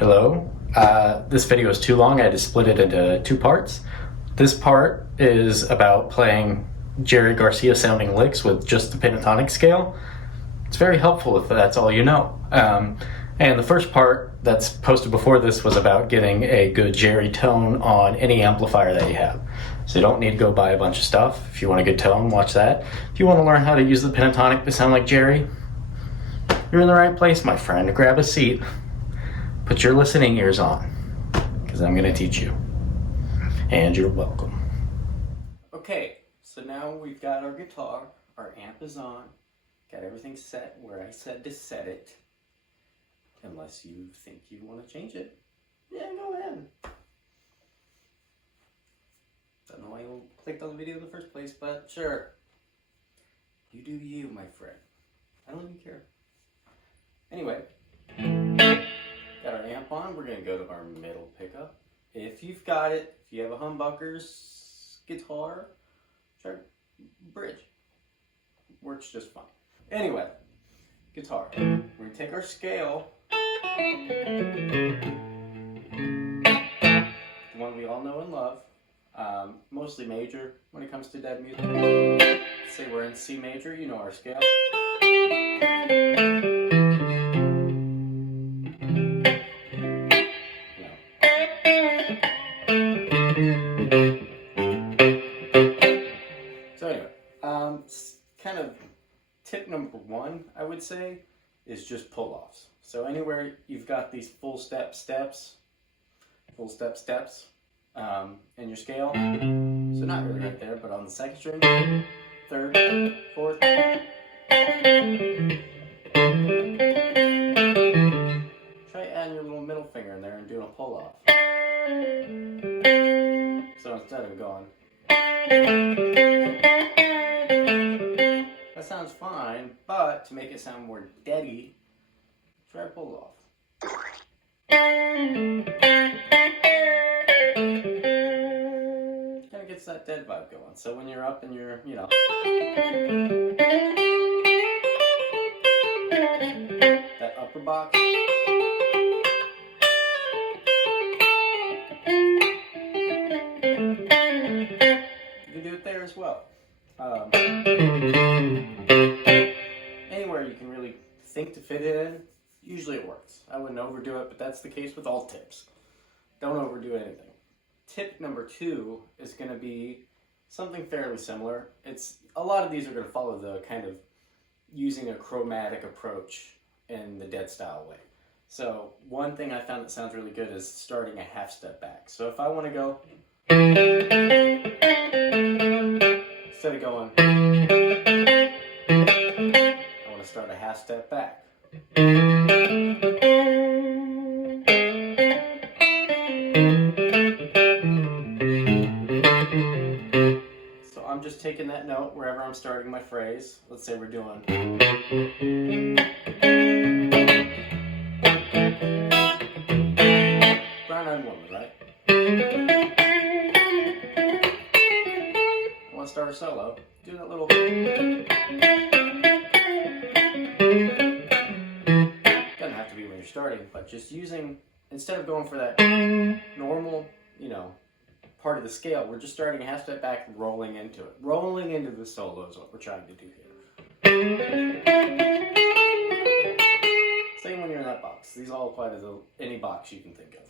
Hello. This video is too long. I had to split it into two parts. This part is about playing Jerry Garcia sounding licks with just the pentatonic scale. It's very helpful if that's all you know. And the first part that's posted before this was about getting a good Jerry tone on any amplifier that you have. So you don't need to go buy a bunch of stuff. If you want a good tone, watch that. If you want to learn how to use the pentatonic to sound like Jerry, you're in the right place, my friend. Grab a seat. Put your listening ears on, because I'm going to teach you. And you're welcome. Okay, so now we've got our guitar, our amp is on, got everything set where I said to set it. Unless you think you want to change it, yeah, go ahead. Don't know why you clicked on the video in the first place, but sure. You do you, my friend. I don't even care. Anyway. Got our amp on, we're going to go to our middle pickup. If you've got it, if you have a humbucker's guitar, try bridge. Works just fine. Anyway, guitar. We're going to take our scale, the one we all know and love, mostly major when it comes to dead music. Let's say we're in C major, you know our scale. Kind of tip number one, I would say, is just pull-offs. So anywhere you've got these full step steps in your scale, so not really right there, but on the second string, third, fourth, try adding your little middle finger in there and doing a pull-off. So instead of going, that sounds fine, but to make it sound more deady, try a pull off. Kind of gets that dead vibe going. So when you're up and you're, you know, that upper box, you can do it there as well. Anywhere you can really think to fit it in, usually it works. I wouldn't overdo it, but that's the case with all tips. Don't overdo anything. Tip number two is going to be something fairly similar. A lot of these are going to follow the kind of using a chromatic approach in the dead style way. So one thing I found that sounds really good is starting a half step back. So if I want to go, instead of going, I want to start a half step back. So I'm just taking that note wherever I'm starting my phrase. Let's say we're doing. Brown-eyed woman, right? I want to start a solo. Do that little. Doesn't have to be when you're starting, but just using, instead of going for that normal, part of the scale, we're just starting a half step back and rolling into it. Rolling into the solo is what we're trying to do here. Same when you're in that box. These all apply to any box you can think of.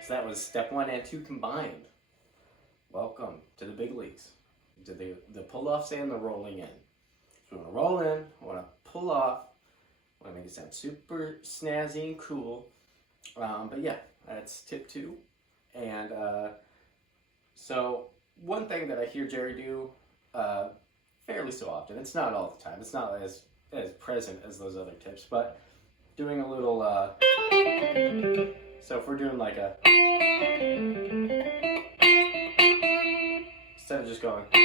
So that was step 1 and 2 combined. Welcome to the big leagues, to the pull-offs and the rolling in. So I want to roll in, I want to pull off, I want to make it sound super snazzy and cool. But yeah, that's tip 2. And so one thing that I hear Jerry do fairly so often, it's not all the time, it's not as present as those other tips, but doing a little, so if we're doing like a, instead of just going, so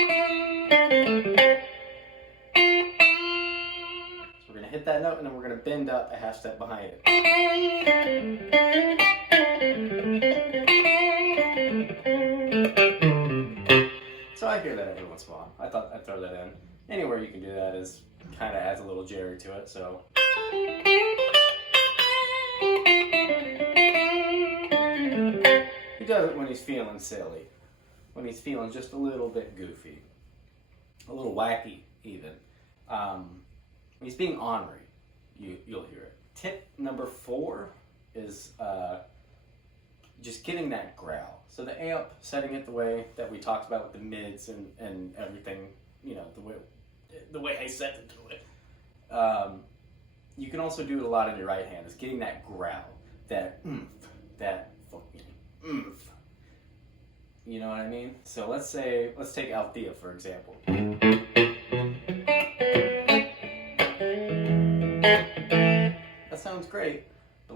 we're going to hit that note and then we're going to bend up a half step behind it. So I hear that every once in a while. I thought I'd throw that in. Anywhere you can do that is kind of adds a little Jerry to it, so. does it when he's feeling silly, when he's feeling just a little bit goofy, a little wacky even. When he's being ornery, you'll hear it. Tip number 4 is just getting that growl. So the amp, setting it the way that we talked about with the mids and everything, you know, the way I set it to it. You can also do it a lot in your right hand, is getting that growl, that oomph, that fucking oomph. You know what I mean? So let's take Althea for example. That sounds great, but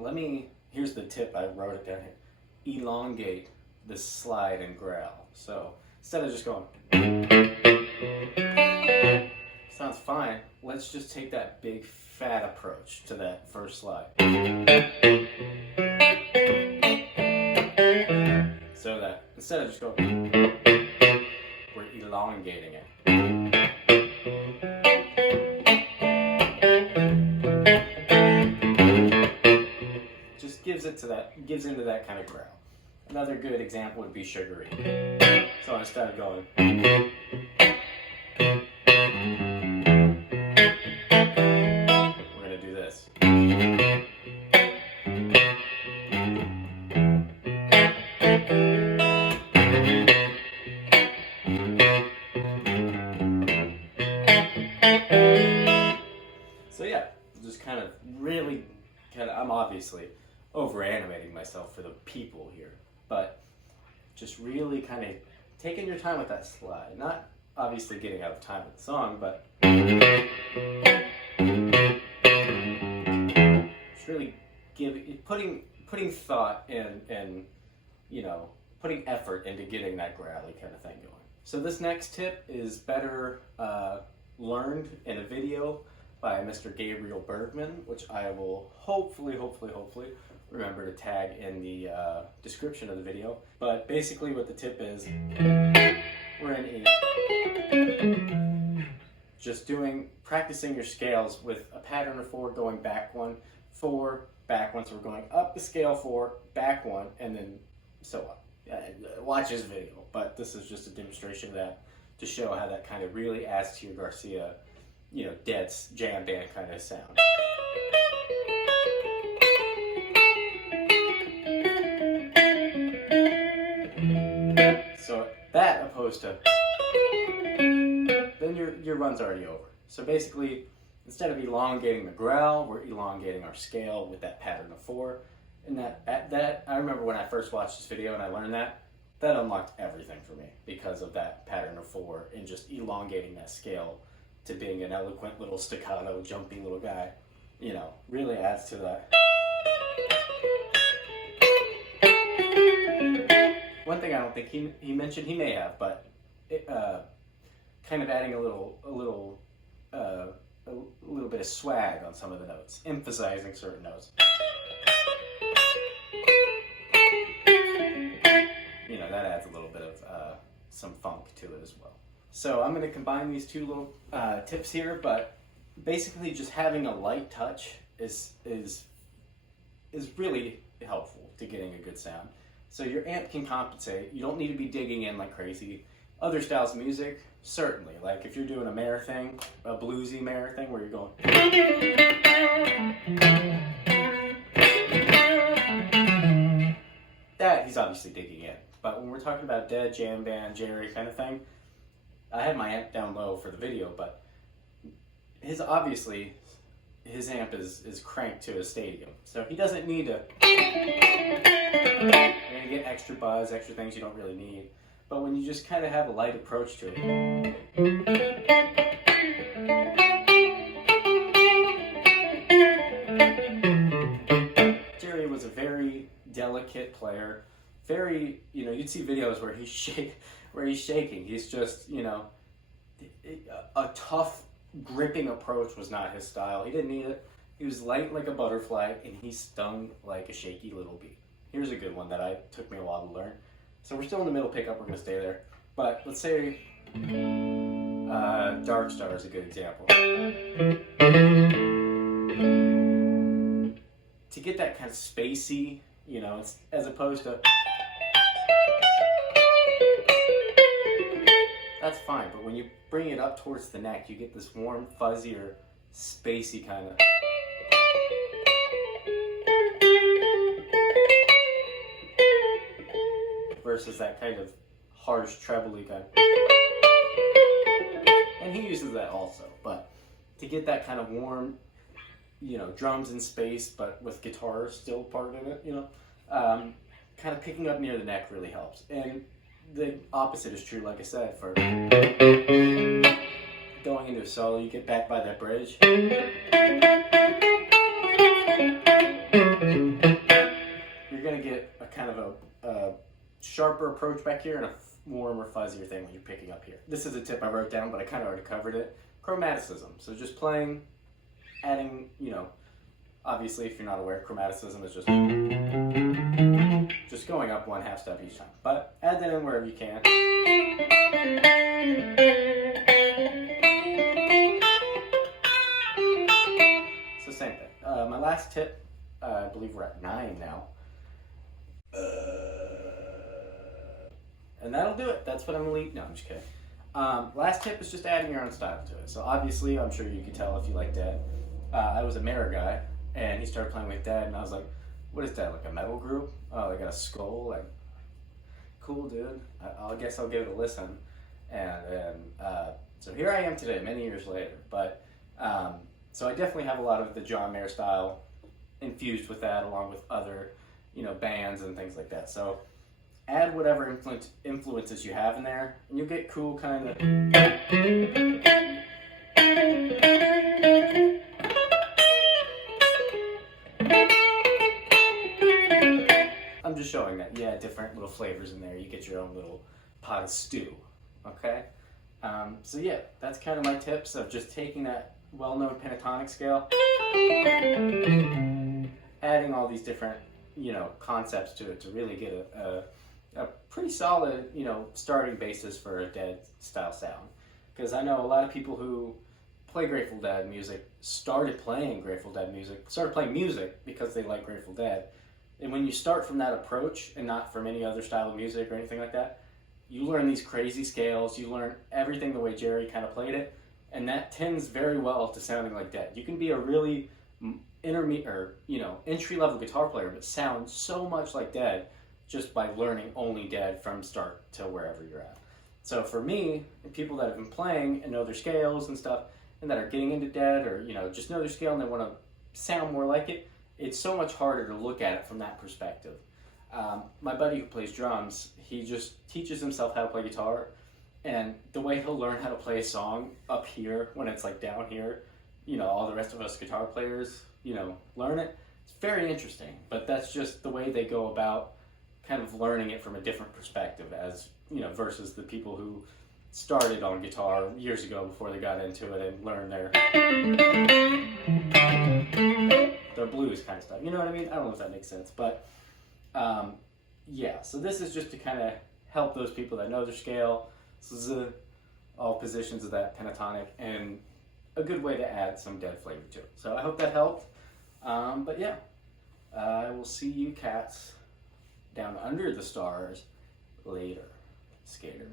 here's the tip, I wrote it down here. Elongate the slide and growl. So instead of just going, sounds fine, let's just take that big fat approach to that first slide. So that instead of just going, we're elongating it. Just gives into that kind of growl. Another good example would be Sugary. So instead of going, we're going to do this. So yeah, just I'm obviously over animating myself for the people here, but just really kind of taking your time with that slide, not obviously getting out of time with the song, but just really putting thought and you know, putting effort into getting that growly kind of thing going. So this next tip is better learned in a video by Mr. Gabriel Bergman, which I will hopefully remember to tag in the description of the video. But basically what the tip is, we're in E. Just practicing your scales with a pattern of 4 going back 1, 4, back 1. So we're going up the scale 4, back 1, and then so on. Watch this video, but this is just a demonstration of that to show how that kind of really adds to your Garcia, you know, dead jam band kind of sound. So that opposed to, then your run's already over. So basically, instead of elongating the growl, we're elongating our scale with that pattern of 4. And that I remember when I first watched this video and I learned that unlocked everything for me because of that pattern of 4 and just elongating that scale to being an eloquent little staccato, jumpy little guy. You know, really adds to that. One thing I don't think he mentioned, he may have, but kind of adding a little bit of swag on some of the notes, emphasizing certain notes. You know, that adds a little bit of some funk to it as well. So I'm going to combine these two little tips here, but basically just having a light touch is really helpful to getting a good sound. So your amp can compensate. You don't need to be digging in like crazy. Other styles of music, certainly. Like if you're doing a Mayer thing, a bluesy Mayer thing where you're going, that he's obviously digging in. But when we're talking about dead jam band, Jerry kind of thing, I had my amp down low for the video, but his amp is cranked to a stadium. So he doesn't need to, you're going to get extra buzz, extra things you don't really need. But when you just kind of have a light approach to it, Jerry was a very delicate player. Very, you know, you'd see videos where he's shaking. He's just, you know, a tough gripping approach was not his style. He didn't need it. He was light like a butterfly, and he stung like a shaky little bee. Here's a good one that took me a while to learn. So we're still in the middle pickup. We're going to stay there. But let's say Dark Star is a good example. To get that kind of spacey, you know, it's, as opposed to that's fine. But when you bring it up towards the neck, you get this warm, fuzzier, spacey kind of. Versus that kind of harsh, trebly kind. And he uses that also, but to get that kind of warm, you know, drums in space, but with guitar still part of it, you know, kind of picking up near the neck really helps. And the opposite is true, like I said, for going into a solo, you get back by that bridge. You're going to get a kind of a sharper approach back here and a warmer, fuzzier thing when you're picking up here. This is a tip I wrote down, but I kind of already covered it. Chromaticism. So just playing, adding, you know, obviously if you're not aware, chromaticism is just going up 1/2 step each time. But add that in wherever you can. So same thing. My last tip, I believe we're at 9 now. And that'll do it. That's what I'm gonna leave. No, I'm just kidding. Last tip is just adding your own style to it. So obviously, I'm sure you can tell if you like Dead. I was a Mara guy, and he started playing with Dead, and I was like, what is that, like a metal group? Oh, they got a skull, like, cool, dude. I guess I'll give it a listen. And so here I am today, many years later. But, so I definitely have a lot of the John Mayer style infused with that, along with other, you know, bands and things like that. So add whatever influences you have in there, and you'll get cool kind of. I'm just showing that, yeah, different little flavors in there. You get your own little pot of stew, okay? So yeah, that's kind of my tips of just taking that well-known pentatonic scale, adding all these different, you know, concepts to it to really get a pretty solid, you know, starting basis for a Dead style sound. Because I know a lot of people who play Grateful Dead music started playing music because they like Grateful Dead. And when you start from that approach and not from any other style of music or anything like that, you learn these crazy scales, you learn everything the way Jerry kind of played it, and that tends very well to sounding like Dead. You can be a really entry-level guitar player, but sound so much like Dead just by learning only Dead from start to wherever you're at. So for me, and people that have been playing and know their scales and stuff, and that are getting into Dead, or you know, just know their scale and they want to sound more like it, it's so much harder to look at it from that perspective. My buddy who plays drums, he just teaches himself how to play guitar, and the way he'll learn how to play a song up here when it's like down here, you know, all the rest of us guitar players, you know, learn it. It's very interesting, but that's just the way they go about kind of learning it from a different perspective, as you know, versus the people who started on guitar years ago before they got into it and learned their blues kind of stuff. You know what I mean? I don't know if that makes sense, but yeah. So this is just to kind of help those people that know their scale, all positions of that pentatonic, and a good way to add some Dead flavor to it. So I hope that helped. But yeah, I will see you cats down under the stars later, skater.